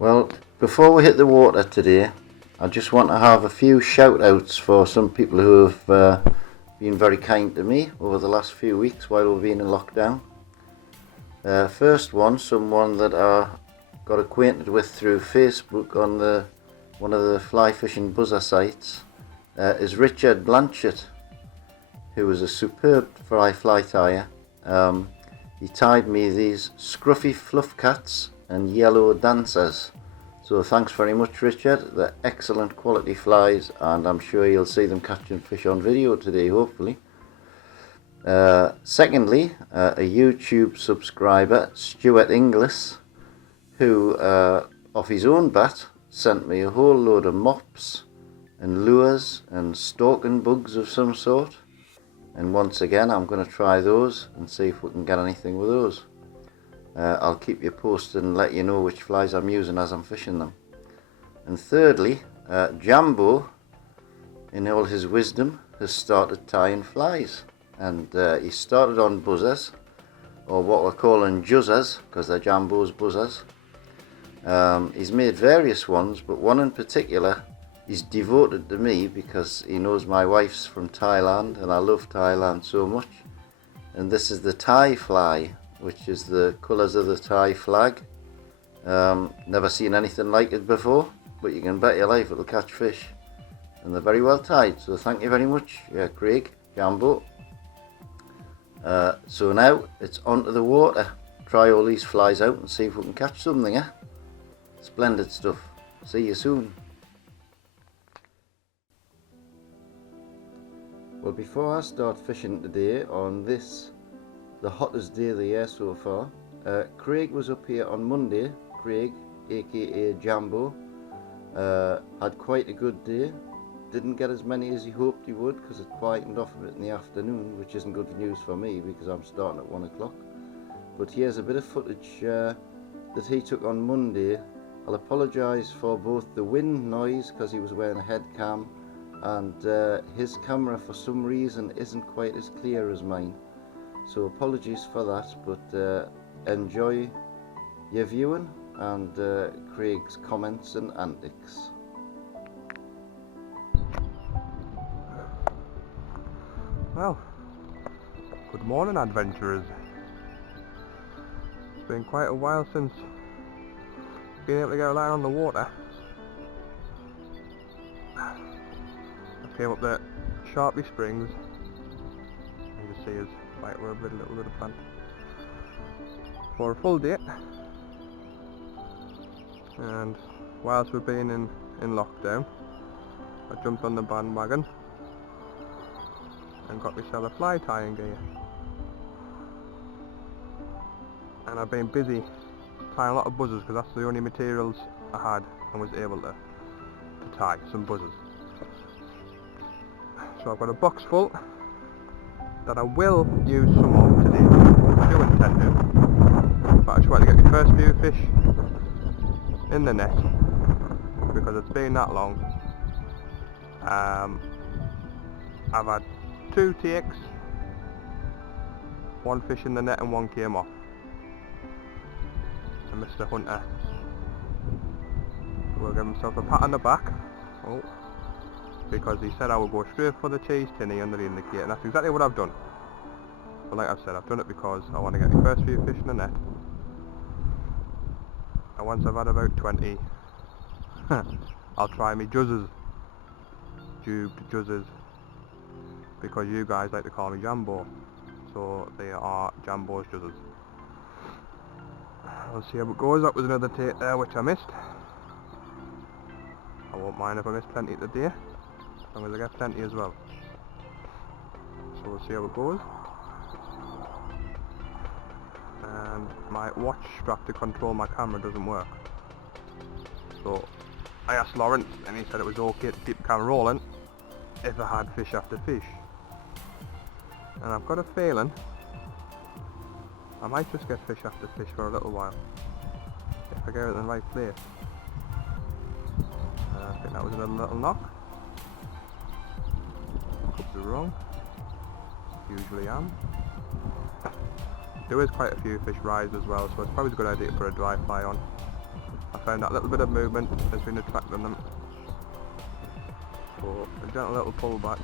Well, before we hit the water today, I just want to have a few shout outs for some people who have been very kind to me over the last few weeks while we've been in lockdown. First one, someone that I got acquainted with through Facebook on one of the fly fishing buzzer sites, is Richard Blanchett, who was a superb fly tyer. He tied me these scruffy fluff cats and yellow dancers. So thanks very much, Richard. They're excellent quality flies, and I'm sure you'll see them catching fish on video today, hopefully. Secondly, a YouTube subscriber, Stuart Inglis, who off his own bat sent me a whole load of mops and lures and stalking bugs of some sort. And once again, I'm going to try those and see if we can get anything with those. I'll keep you posted and let you know which flies I'm using as I'm fishing them. And thirdly, Jambo, in all his wisdom, has started tying flies. And he started on buzzers, or what we're calling juzzers, because they're Jambo's buzzers. He's made various ones, but one in particular is devoted to me because he knows my wife's from Thailand and I love Thailand so much. And this is the Thai fly, which is the colours of the Thai flag. Never seen anything like it before, but you can bet your life it'll catch fish. And they're very well tied, so thank you very much, Craig, Jambo. So now it's onto the water. Try all these flies out and see if we can catch something, eh? Splendid stuff. See you soon. Well, before I start fishing today on this, the hottest day of the year so far, Craig was up here on Monday. Craig, aka Jambo, had quite a good day. Didn't get as many as he hoped he would because it quietened off a bit in the afternoon, which isn't good news for me because I'm starting at 1 o'clock. But here's a bit of footage that he took on Monday. I'll apologise for both the wind noise because he was wearing a head cam, and his camera for some reason isn't quite as clear as mine. So apologies for that, but enjoy your viewing and Craig's comments and antics. Well, good morning, adventurers. It's been quite a while since being able to get a line on the water. I came up the Sharpley Springs. You can see is right where a little bit of plant for a full day. And whilst we've been in lockdown, I jumped on the bandwagon and got myself a fly tying gear. And I've been busy tying a lot of buzzers because that's the only materials I had and was able to tie some buzzers. So I've got a box full that I will use some of today. I do intend to, but I just want to get my first few fish in the net because it's been that long. I've had 2 takes, 1 fish in the net and 1 came off. And Mr. Hunter will give himself a pat on the back, because he said I would go straight for the cheese tinny under the indicator, and that's exactly what I've done. But like I've said, I've done it because I want to get my first few fish in the net. And once I've had about 20, I'll try me juzzers, tubed juzzers, because you guys like to call me Jambo, so they are Jambo's juzzers. We'll see how it goes. That was another take there which I missed. I won't mind if I miss plenty today, as long as I get plenty as well. So we'll see how it goes. And my watch strap to control my camera doesn't work. So I asked Lawrence and he said it was okay to keep the camera rolling if I had fish after fish. And I've got a feeling I might just get fish after fish for a little while if I get it in the right place. I think that was another little knock. Could be wrong. Usually am. There is quite a few fish rise as well, so it's probably a good idea to put a dry fly on I found that little bit of movement has been attracting them. So a gentle little pull back.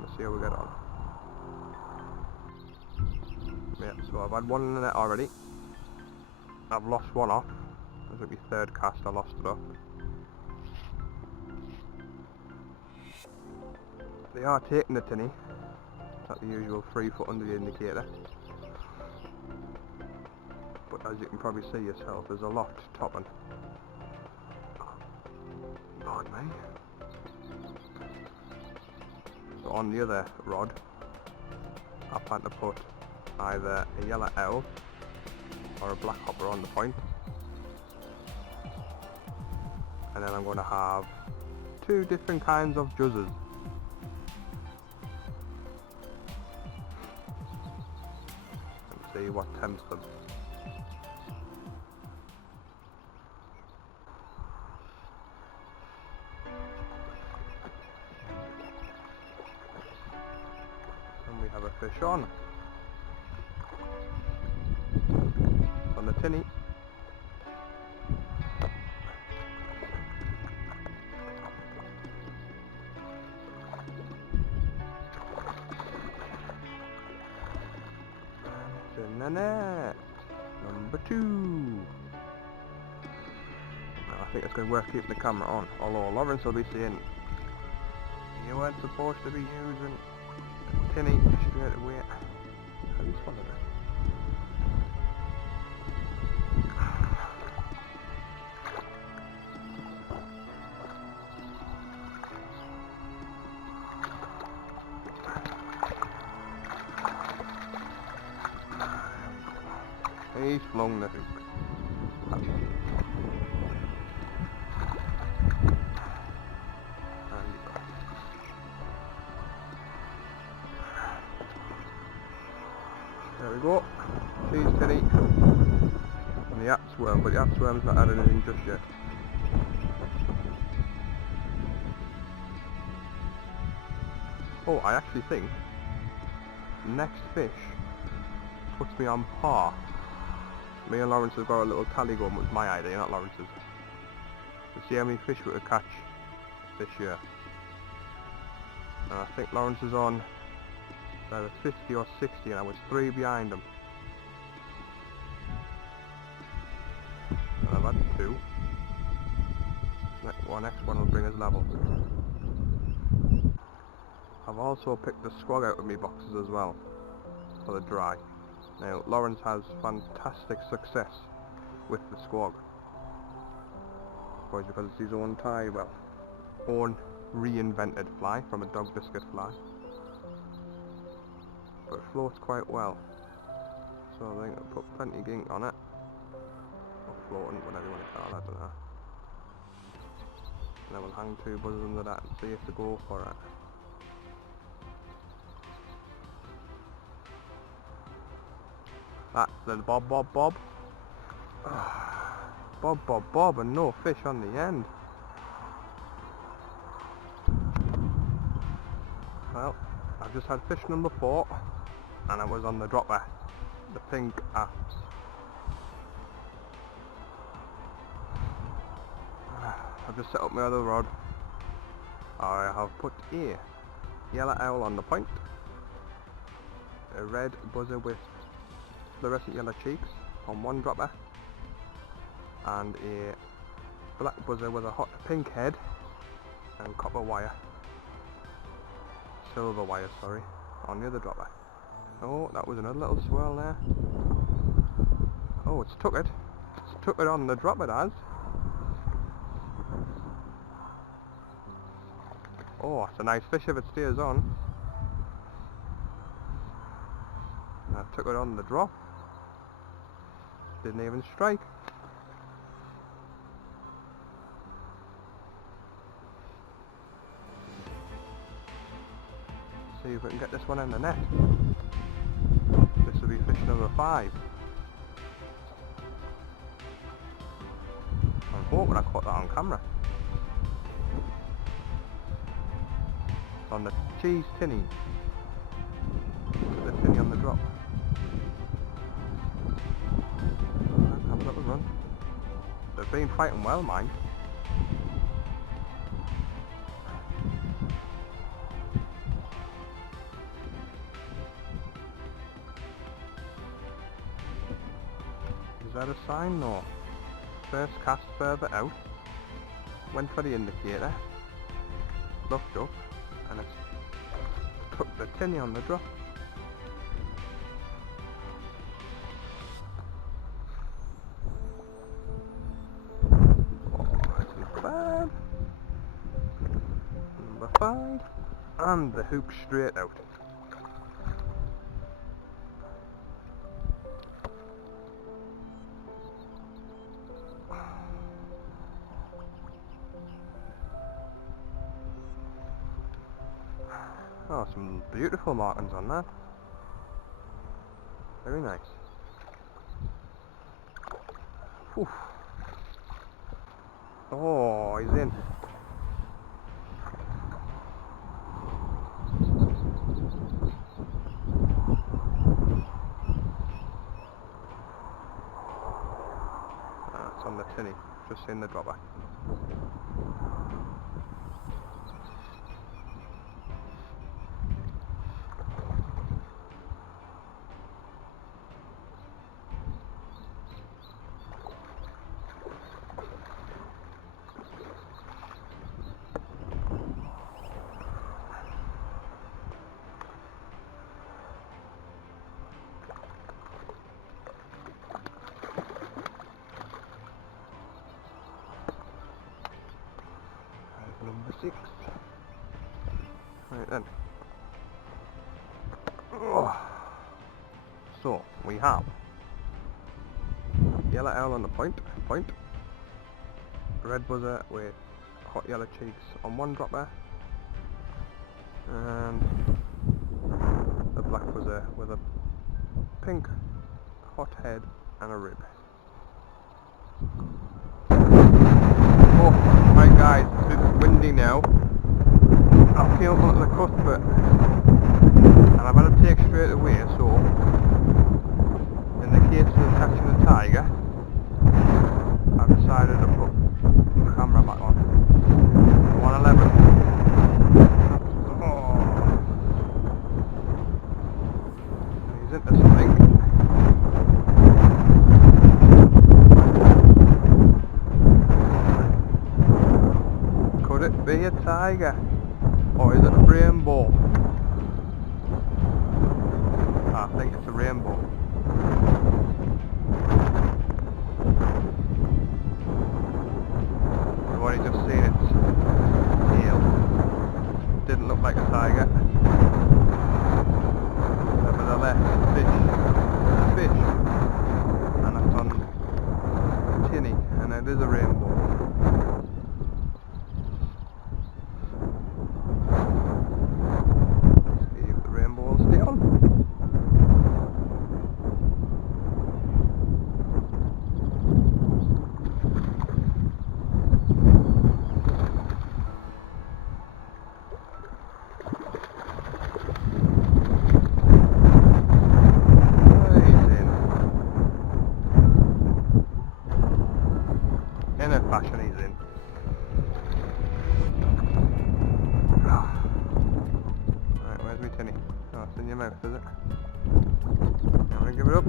Let's see how we get on. Yeah, so I've had one in the net already. I've lost one off. This will be third cast I lost it off. They are taking the tinny. At the usual 3 foot under the indicator. But as you can probably see yourself, there's a lot topping. Pardon me. So on the other rod, I plan to put either a yellow owl or a black hopper on the point. And then I'm going to have 2 different kinds of juzzers. And see what tempts them. And we have a fish on the tinny. In the net, number 2. Now, I think it's going to work keeping the camera on, although Lawrence will be saying you weren't supposed to be using a tinny straight away. How do you swallow it? He's flung the hook. And he got it. There we go. Cheese tinny. And the apps worm, but the apps worm's not had anything just yet. Oh, I actually think next fish puts me on par. Me and Lawrence have got a little tally going, but it was my idea, not Lawrence's. To see how many fish we could catch this year. And I think Lawrence is on either 50 or 60 and I was 3 behind him. And I've had 2. Next one will bring us level. I've also picked the squog out of my boxes as well, for the dry. Now, Lawrence has fantastic success with the squog. Probably because it's his own own reinvented fly from a dog biscuit fly. But it floats quite well. So I think I'll put plenty of gink on it. Or floating, whatever you want to call it, I don't know. And then we'll hang 2 buzzers under that and see if they go for it. That's the bob bob bob. Bob bob bob and no fish on the end. Well, I've just had fish number 4 and it was on the dropper, the pink apps. I've just set up my other rod. I have put a yellow owl on the point, a red buzzer with fluorescent yellow cheeks on one dropper, and a black buzzer with a hot pink head and copper wire, silver wire, sorry, on the other dropper. Oh, that was another little swirl there. Oh, it's took it on the dropper, it has. Oh, it's a nice fish if it stays on. I took it on the drop. Didn't even strike. See if we can get this one in the net. This will be fish number 5. I'm hoping I caught that on camera. On the cheese tinny. Put the tinny on the drop. They've been fighting well, mind. Is that a sign? No. First cast further out. Went for the indicator. Looked up. And it's took the tinny on the drop. Number 5, and the hook straight out. Oh, some beautiful markings on that. Very nice. Oof. Oh, he's in. It's on the tinny, just seen the dropper. Number 6. Right then. Oh. So we have yellow owl on the point, red buzzer with hot yellow cheeks on one dropper, and the black buzzer with a pink hot head and a rib. Oh, right guys, it's a bit windy now. I feel on the cusp, but and I've had to take straight away, so in the case of catching a tiger, I've decided to put the camera back on. 111. Oh. He's into something. Could it be a tiger? Or is it a rainbow? I think it's a rainbow. I've only just seen its tail. Didn't look like a tiger. Nevertheless, fish. And it's on tinny, and it is a rainbow. In a fashion he's in. Right, where's my tinny? Oh, it's in your mouth, is it? I'm gonna give it up.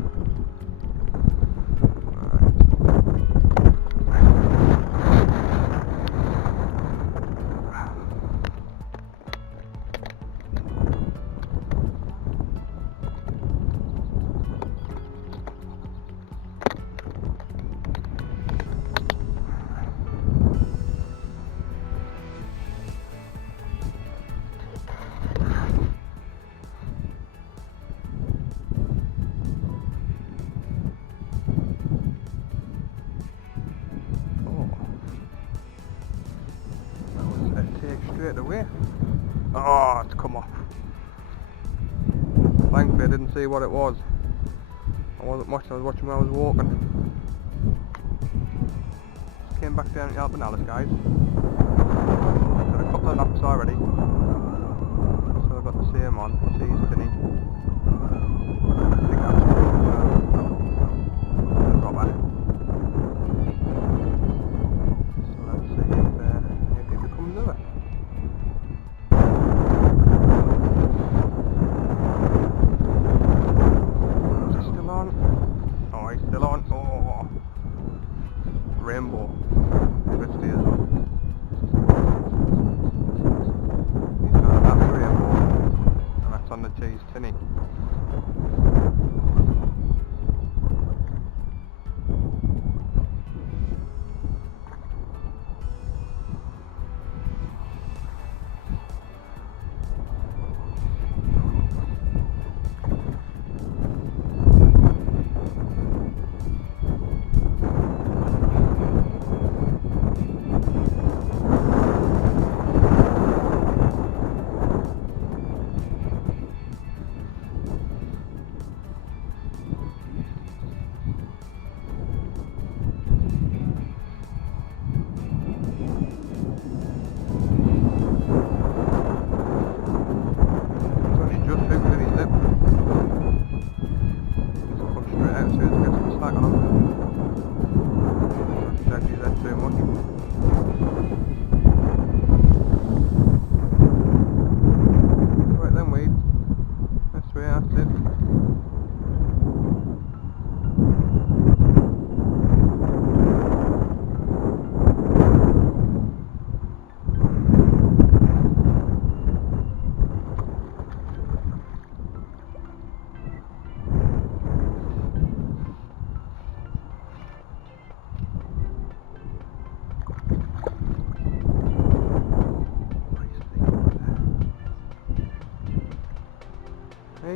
Straight away. Oh, it's come off. Thankfully I didn't see what it was. I wasn't watching, I was watching when I was walking. Just came back down to Alpin Alice, guys. Got a couple of knocks already. So I've got the same on. Sees tinny. I think that's robber. rainbow twisty as well. He's got that rainbow, and that's on the cheese tinny.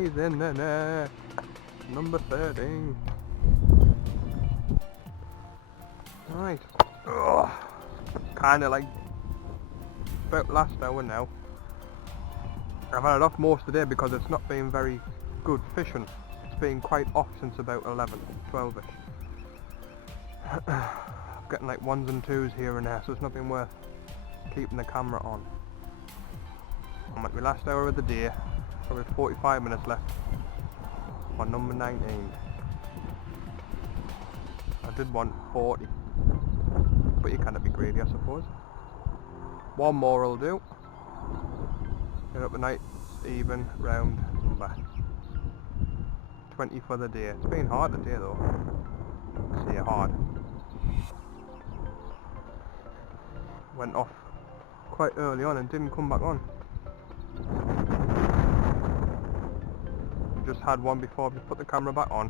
He's in the net. Number 13. Right. Kinda like about last hour now. I've had it off most of the day because it's not been very good fishing. It's been quite off since about 11, 12ish. I'm getting like 1s and 2s here and there, so it's not been worth keeping the camera on. I'm at my last hour of the day. Probably 45 minutes left on number 19. I did want 40, but you cannot be greedy, I suppose. One more will do. Get up a nice even round number. 20 for the day. It's been hard today though. See, hard. Went off quite early on and didn't come back on. Just had one before I put the camera back on.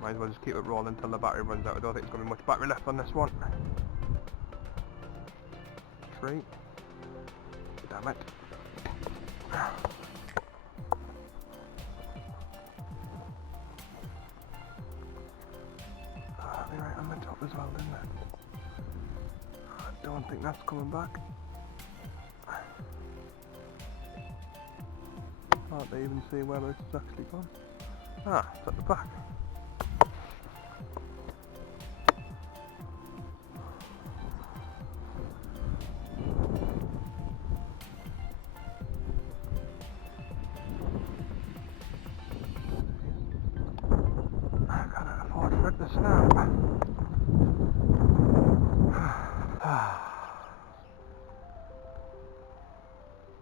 Might as well just keep it rolling until the battery runs out. I don't think there's going to be much battery left on this one. 3. Damn it. I'll be right on the top as well, didn't it? I don't think that's coming back. Can't even see where it's actually gone. Ah, it's at the back. I can't afford for it to snap.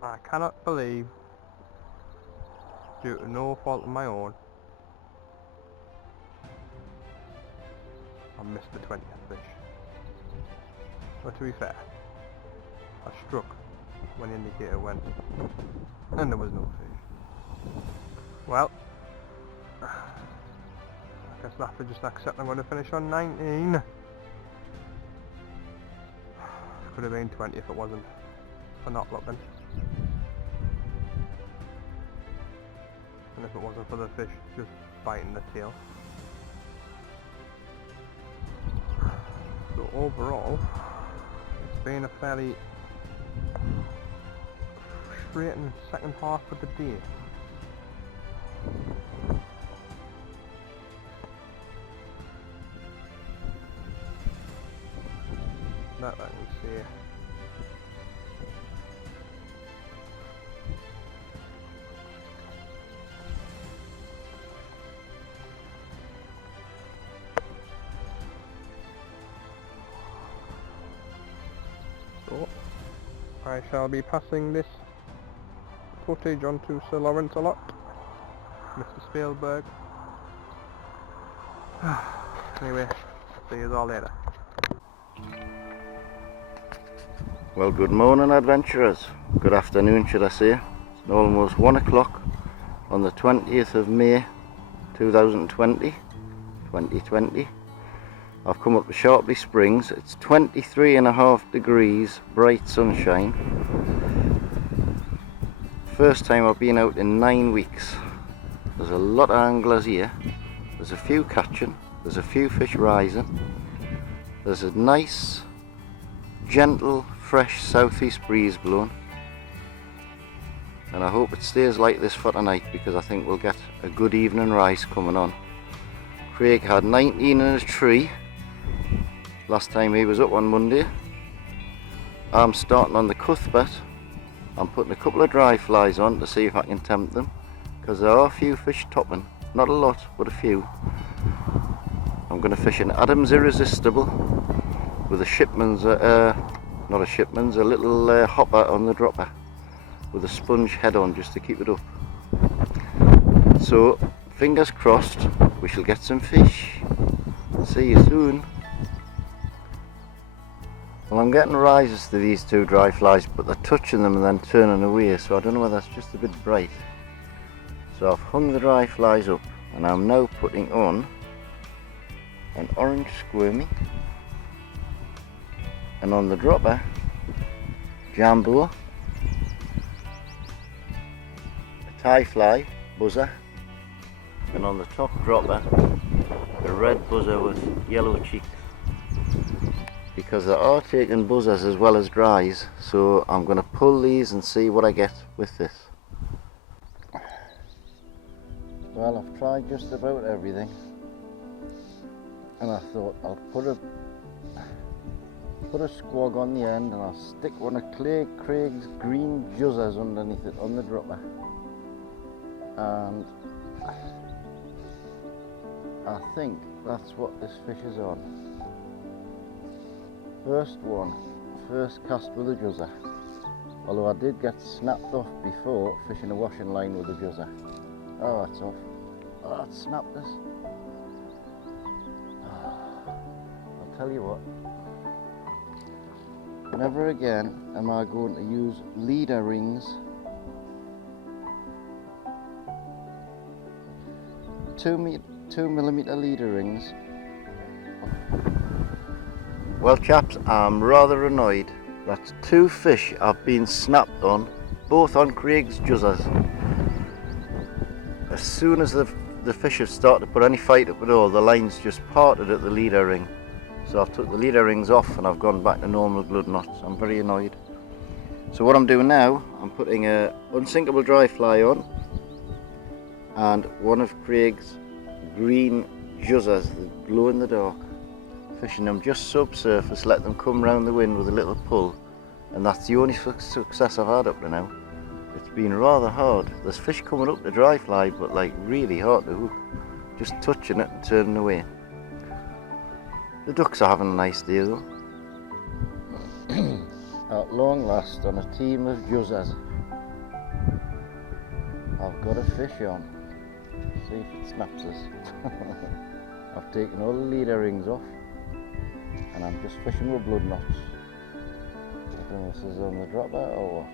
I cannot believe, due to no fault of my own, I missed the 20th fish. But to be fair, I struck when the indicator went and there was no fish. Well, I guess I'll have to just accept I'm going to finish on 19. Could have been 20 if it wasn't for not looking. And if it wasn't for the fish just biting the tail. So overall, it's been a fairly frustrating second half of the day. That I can see. So, I shall be passing this footage on to Sir Lawrence a lot, Mr. Spielberg. Anyway, See you all later. Well, good morning adventurers. Good afternoon should I say. It's almost 1 o'clock on the 20th of May 2020. I've come up to Sharpley Springs. It's 23.5 degrees, bright sunshine. First time I've been out in 9 weeks. There's a lot of anglers here. There's a few catching, there's a few fish rising. There's a nice, gentle, fresh southeast breeze blowing. And I hope it stays like this for tonight, because I think we'll get a good evening rise coming on. Craig had 19 in his tree last time he was up on Monday. I'm starting on the cuthbert. I'm putting a couple of dry flies on to see if I can tempt them, because there are a few fish topping. Not a lot, but a few. I'm going to fish an Adams Irresistible with a Shipman's, not a Shipman's, a little hopper on the dropper with a sponge head on just to keep it up. So, fingers crossed, we shall get some fish. See you soon. Well, I'm getting rises to these two dry flies, but they're touching them and then turning away, so I don't know whether that's just a bit bright. So I've hung the dry flies up and I'm now putting on an orange squirmy, and on the dropper, Jambo, a tie fly, buzzer, and on the top dropper, a red buzzer with yellow cheeks. Because they are taking buzzers as well as dries, so I'm going to pull these and see what I get with this. Well, I've tried just about everything, and I thought I'll put a squog on the end, and I'll stick one of Craig's green juzzers underneath it on the dropper, and I think that's what this fish is on. First one, first cast with a juzzer, although I did get snapped off before fishing a washing line with a juzzer. Oh, that's off. Oh, that snapped us. I'll tell you what, never again am I going to use leader rings. 2mm leader rings. Well chaps, I'm rather annoyed. That's two fish I've been snapped on, both on Craig's juzzers. As soon as the fish have started to put any fight up at all, the line's just parted at the leader ring. So I've took the leader rings off and I've gone back to normal blood knots. I'm very annoyed. So what I'm doing now, I'm putting a unsinkable dry fly on and one of Craig's green juzzers that glow in the dark. Fishing them just subsurface, let them come round the wind with a little pull, and that's the only success I've had up to now. It's been rather hard. There's fish coming up the dry fly, but like really hard to hook, just touching it and turning away. The ducks are having a nice day though. At long last, on a team of juzzers, I've got a fish on. See if it snaps us. I've taken all the leader rings off and I'm just fishing with blood knots. I don't know if this is on the dropper or what.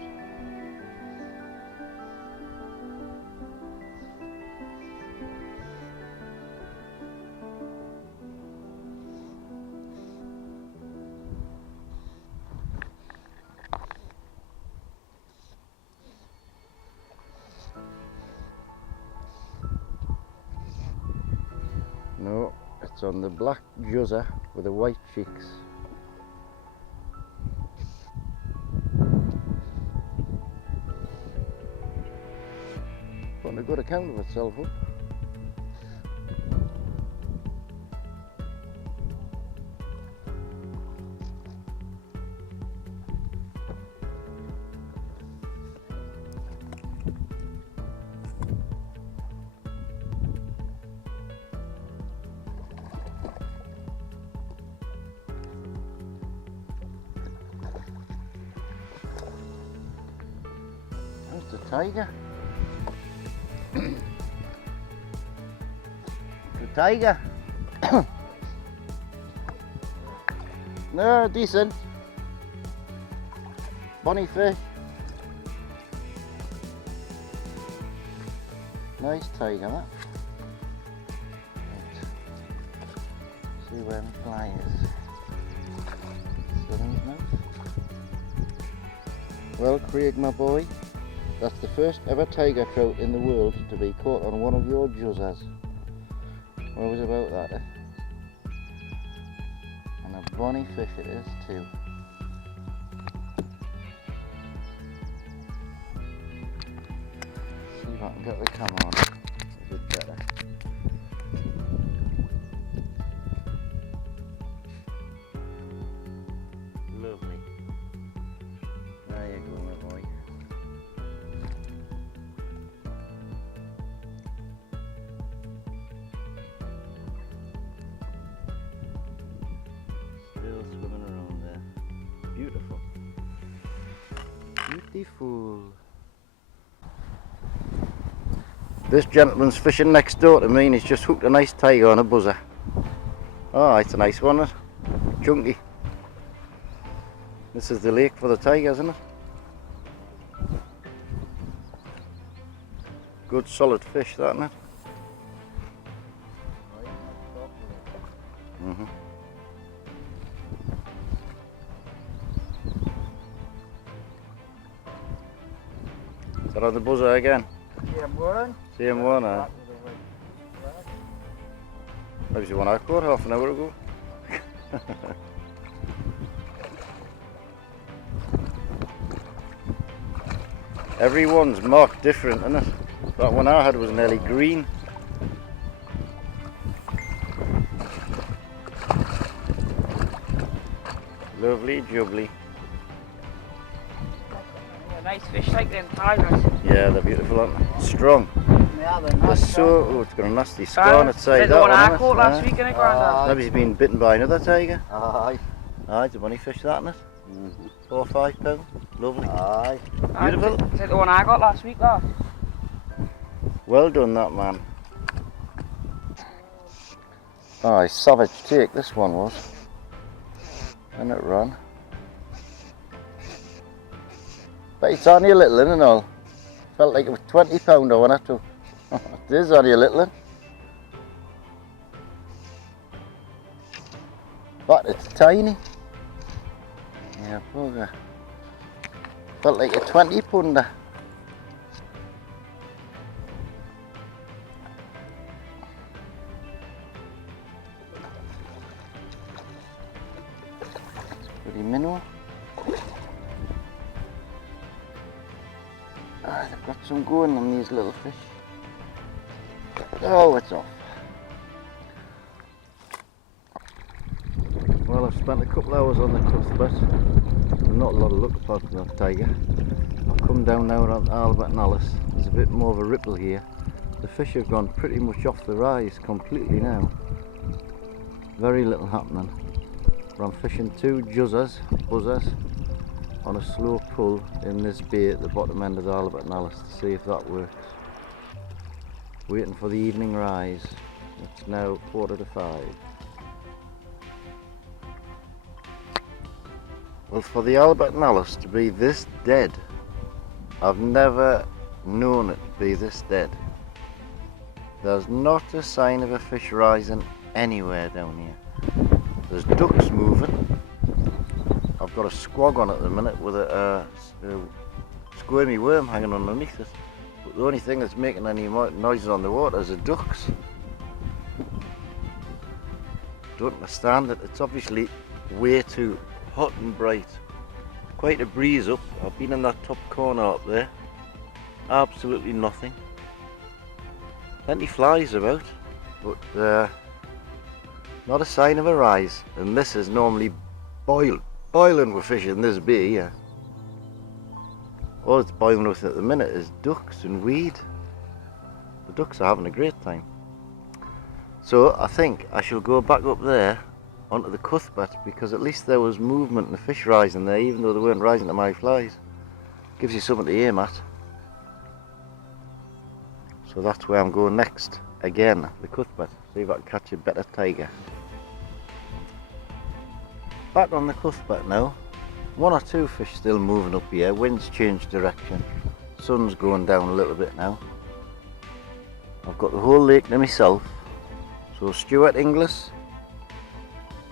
No, it's on the black juzzer with the white cheeks. Putting a good account of itself up. It's a tiger. It's a tiger. No, decent. Bonny fish. Nice tiger, that. Right. See where my fly is. Still in his mouth. Well, Craig, my boy, that's the first ever tiger trout in the world to be caught on one of your juzzers. What was about that, eh? And a bonny fish it is too. See if I can get the camera on a bit better. Lovely. There you go, my boy. Still swimming around there. Beautiful. Beautiful. This gentleman's fishing next door to me and he's just hooked a nice tiger on a buzzer. Oh, it's a nice one, isn't it? Chunky. This is the lake for the tigers, isn't it? Good solid fish, that, isn't it? Mm-hmm. Is that on the buzzer again? Same one, eh? Maybe the one I caught half an hour ago. Everyone's marked different, isn't it? That one I had was nearly green. Lovely jubbly. Nice fish like them tigers. Yeah, they're beautiful, aren't they? Strong. Yeah, They're so... Oh, it's got a nasty scar on its side. The one I isn't it? caught last week, innit, Grandad? Maybe he's been bitten by another tiger. Aye. Aye, it's a bonny fish, that, isn't it? 4 or 5 pounds. Lovely. Aye. Beautiful. Is it the one I got last week, lad? Well done, that man. Aye, savage take this one was. And it ran. But it's only a little one and all. Felt like it was 20 pound I went up to. It is only a little one. But it's tiny. Yeah, bugger. Felt like a 20 pounder. Pretty minnow. Ah, they've got some going on these little fish. Oh, it's off. Well, I've spent a couple hours on the cuthbert. Not a lot of luck apart from that tiger. I've come down now around Albert and Alice. There's a bit more of a ripple here. The fish have gone pretty much off the rise completely now. Very little happening. But I'm fishing 2 buzzers on a slow pull in this bay at the bottom end of the Albert and Alice to see if that works. Waiting for the evening rise. It's now 4:45. Well, for the Albert and Alice to be this dead, I've never known it to be this dead. There's not a sign of a fish rising anywhere down here. There's ducks moving. I've got a squog on at the minute with a squirmy worm hanging underneath it. But the only thing that's making any noises on the water is the ducks. Don't understand it. It's obviously way too hot and bright. Quite a breeze up. I've been in that top corner up there. Absolutely nothing. Plenty flies about, but not a sign of a rise. And this is normally boiling with fish in this bay here. All it's boiling with at the minute is ducks and weed. The ducks are having a great time. So I think I shall go back up there onto the cuthbert, because at least there was movement and the fish rising there, even though they weren't rising to my flies. Gives you something to aim at. So that's where I'm going next. Again, the cuthbert. See if I can catch a better tiger. back on the cuthbert now. One or two fish still moving up here. Wind's changed direction. Sun's going down a little bit now. I've got the whole lake to myself. So Stuart Inglis,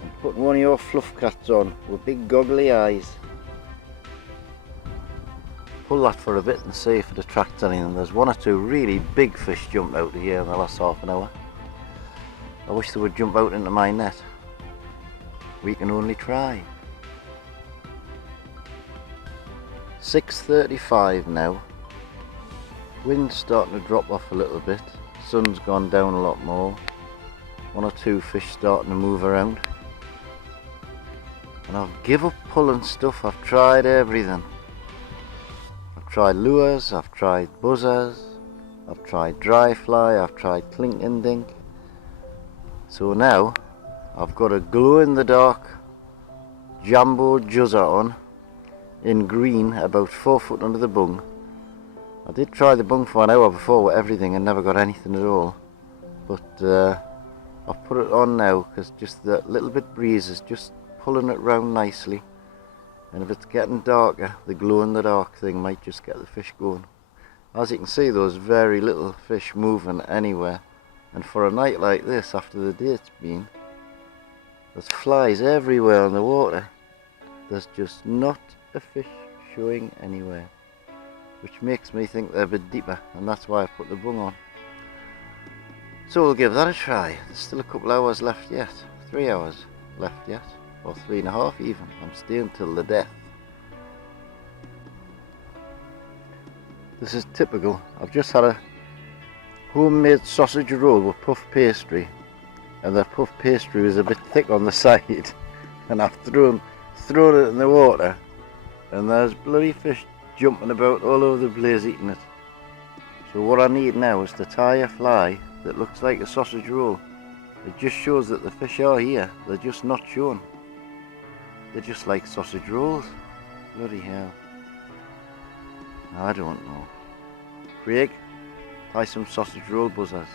I'm putting one of your fluff cats on with big goggly eyes. Pull that for a bit and see if it attracts anything. There's one or two really big fish jumped out of here in the last half an hour. I wish they would jump out into my net. We can only try. 6:35 now. Wind's starting to drop off a little bit. Sun's gone down a lot more. One or two fish starting to move around. And I've give up pulling stuff. I've tried everything. I've tried lures, I've tried buzzers, I've tried dry fly, I've tried clink and dink. So now I've got a glow in the dark Jambo juzzer on in green, about 4 foot under the bung. I did try the bung for an hour before with everything and never got anything at all. But I've put it on now because just the little bit breeze is just pulling it round nicely. And if it's getting darker, the glow in the dark thing might just get the fish going. As you can see, there's very little fish moving anywhere. And for a night like this, after the day it's been, there's flies everywhere in the water. There's just not a fish showing anywhere, which makes me think they're a bit deeper, and that's why I put the bung on. So we'll give that a try. There's still a couple hours left yet, 3 hours left yet, or 3.5 even. I'm staying till the death. This is typical. I've just had a homemade sausage roll with puff pastry, and the puff pastry was a bit thick on the side, and I've thrown it in the water, and there's bloody fish jumping about all over the place eating it. So what I need now is to tie a fly that looks like a sausage roll. It just shows that the fish are here, they're just not shown. They're just like sausage rolls. Bloody hell. I don't know. Craig, tie some sausage roll buzzers.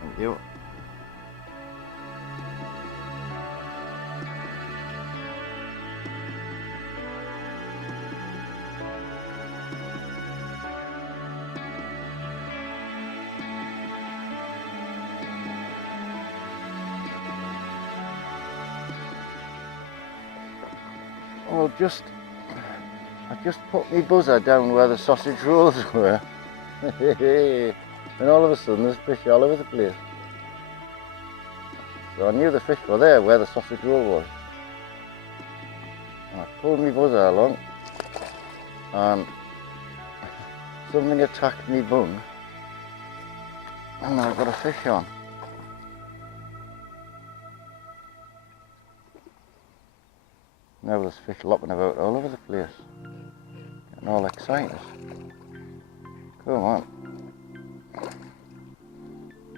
Thank you. Well, I just put my buzzer down where the sausage rolls were. And all of a sudden there's fish all over the place. So I knew the fish were there where the sausage roll was. And I pulled my buzzer along, and something attacked me bung, and I got a fish on. Now there's fish lopping about all over the place, getting all excited. Come on.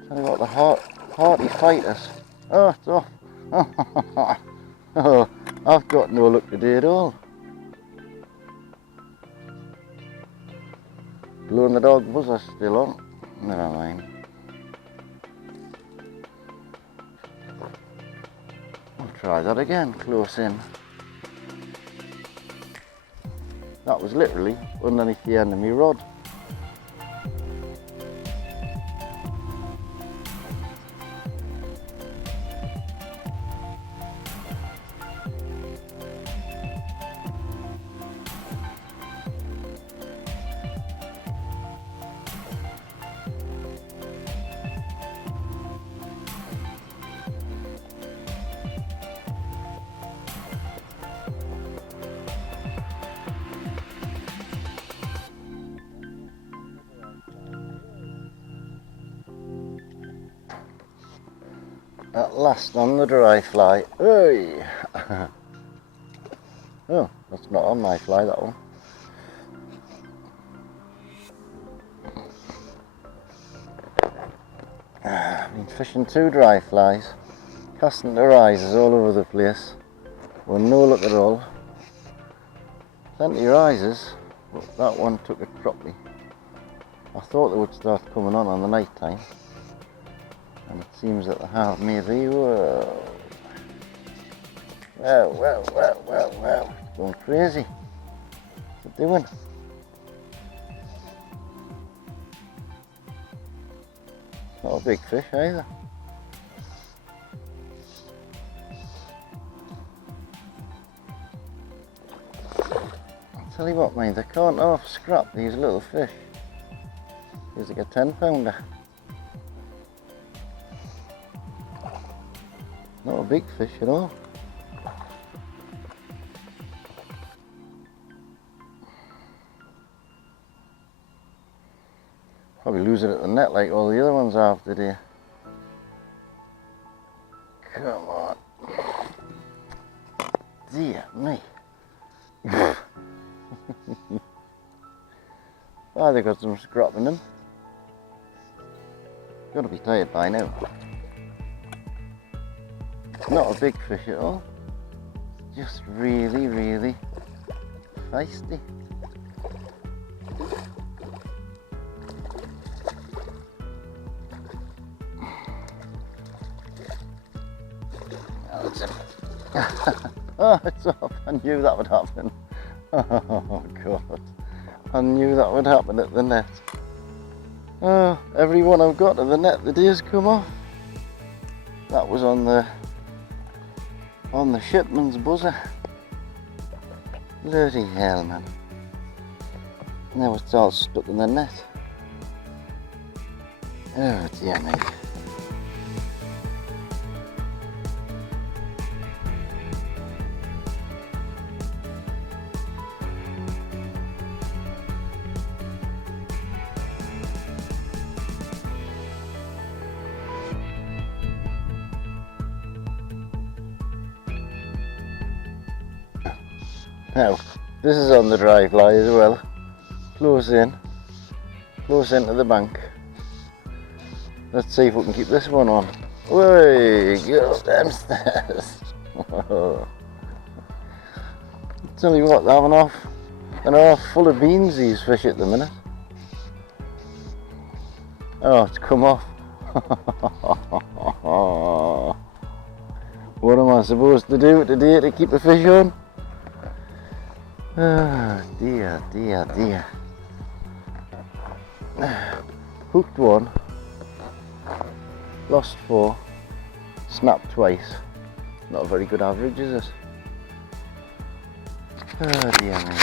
Tell you what, the hearty fighters. Oh, it's off. Oh, I've got no luck today at all. Glow in the dark buzzer still on. Never mind. I'll try that again, close in. That was literally underneath the end of my rod. At last on the dry fly. Hey! Oh, that's not on my fly, that one. I've been fishing 2 dry flies, casting the risers all over the place. Well, no luck at all. Plenty of risers, but that one took it properly. I thought they would start coming on the night time. And it seems that they have maybe. Whoa. Wow. Going crazy. What's it doing? Not a big fish either. I'll tell you what, mate, they can't half scrap these little fish. Here's like a 10-pounder. Not a big fish at all. Probably lose it at the net like all the other ones have today. Come on. Dear me. Oh, they've got some scrap in them. Gotta be tired by now. Not a big fish at all. Just really, really feisty. Oh, it's off. I knew that would happen. Oh God. I knew that would happen at the net. Oh, every one I've got at the net, the deer's come off. That was on the shipman's buzzer. Bloody hell, man. Now it's all stuck in the net. Oh dear me. Now, this is on the dry fly as well. Close into the bank. Let's see if we can keep this one on. Way, go downstairs. Tell you what, they're having an half full of beans, these fish at the minute. Oh, it's come off. What am I supposed to do today to keep the fish on? Oh, dear. Hooked one, lost 4, snapped twice. Not a very good average, is it? Oh dear me.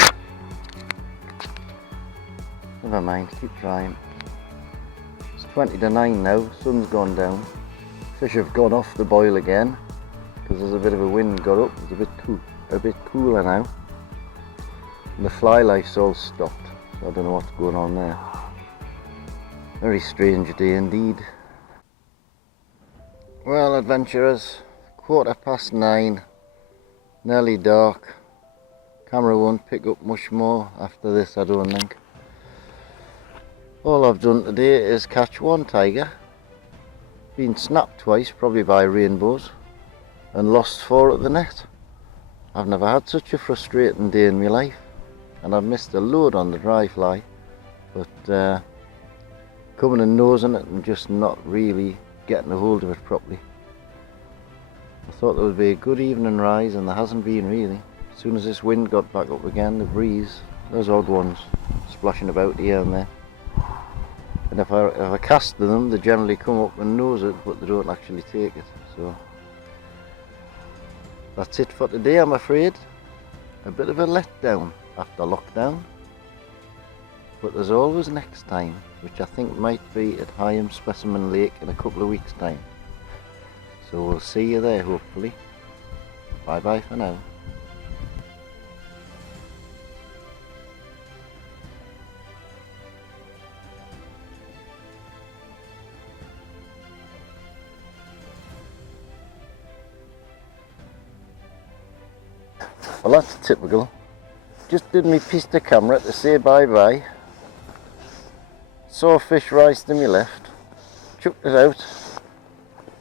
Never mind, keep trying. It's 20 to 9 now, sun's gone down. Fish have gone off the boil again because there's a bit of a wind got up. It's a bit cooler now. And the fly life's all stopped, so I don't know what's going on there. Very strange day indeed. Well, adventurers, 9:15, nearly dark. Camera won't pick up much more after this, I don't think. All I've done today is catch one tiger, been snapped twice, probably by rainbows, and lost 4 at the net. I've never had such a frustrating day in my life. And I've missed a load on the dry fly, but coming and nosing it and just not really getting a hold of it properly. I thought there would be a good evening rise, and there hasn't been really. As soon as this wind got back up again, the breeze, those odd ones splashing about here and there. And if I cast to them, they generally come up and nose it, but they don't actually take it. So that's it for today, I'm afraid. A bit of a letdown after lockdown, but there's always next time, which I think might be at Higham Specimen Lake in a couple of weeks' time. So we'll see you there hopefully. Bye bye for now. Well, that's typical. Just did me piece the camera to say bye bye. Saw a fish rise to my left, chucked it out,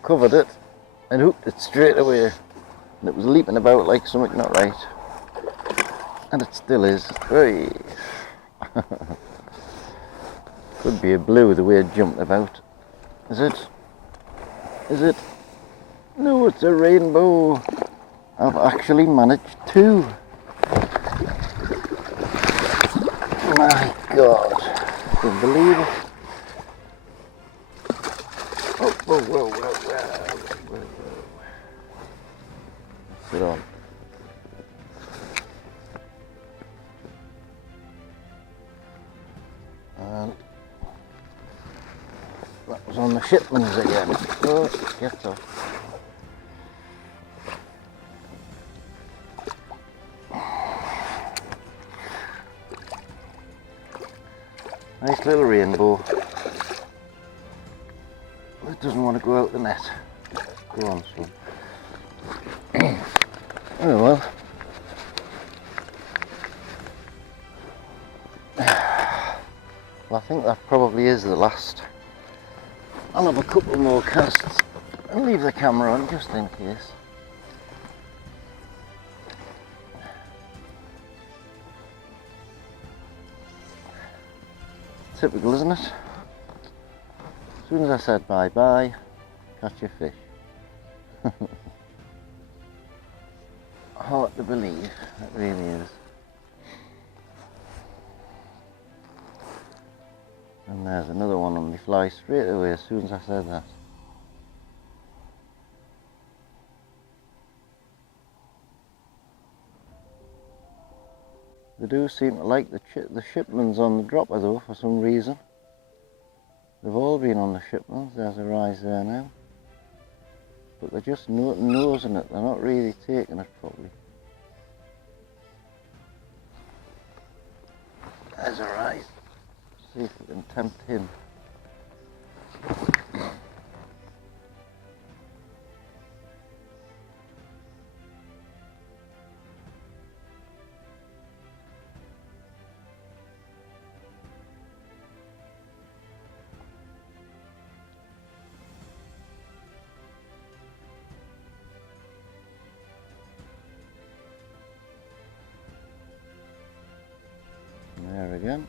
covered it, and hooked it straight away. And it was leaping about like something not right. And it still is. Hey. Could be a blue the way it jumped about. Is it? Is it? No, it's a rainbow. I've actually managed two. My God, I can't believe it. Oh, whoa, whoa, whoa, whoa, whoa. Sit on. And that was on the shipmans again. Oh, get off. Nice little rainbow. It doesn't want to go out the net. Go on, son. Oh well. Well, I think that probably is the last. I'll have a couple more casts and leave the camera on just in case. Typical, isn't it? As soon as I said bye-bye, catch a fish. Hard to believe, it really is. And there's another one on the fly straight away as soon as I said that. They do seem to like the shipmans on the dropper though, for some reason. They've all been on the shipmans. There's a rise there now. But they're just nosing it, they're not really taking it properly. There's a rise. See if we can tempt him. There again.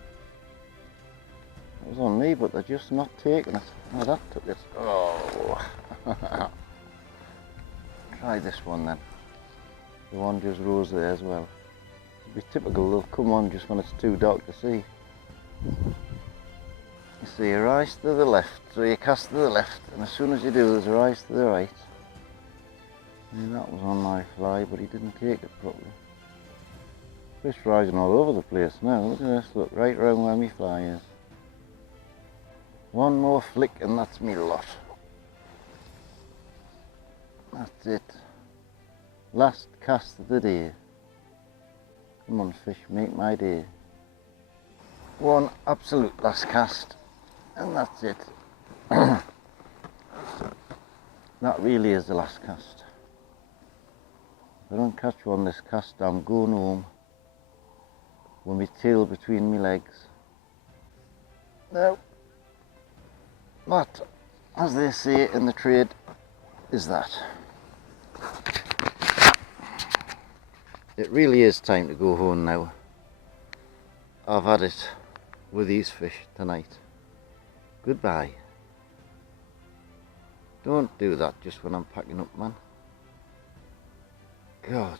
It was on me, but they're just not taking it. Oh, that took it. Oh. Try this one then. The one just rose there as well. It'd be typical, they'll come on just when it's too dark to see. You see a rise to the left, so you cast to the left, and as soon as you do, there's a rise to the right. And that was on my fly, but he didn't take it properly. Fish rising all over the place now. Look at this, look, right round where my fly is. One more flick and that's me lot. That's it. Last cast of the day. Come on fish, make my day. One absolute last cast and that's it. That really is the last cast. If I don't catch one this cast, I'm going home with my tail between my legs. Now, that, as they say in the trade, is that. It really is time to go home now. I've had it with these fish tonight. Goodbye. Don't do that just when I'm packing up, man. God.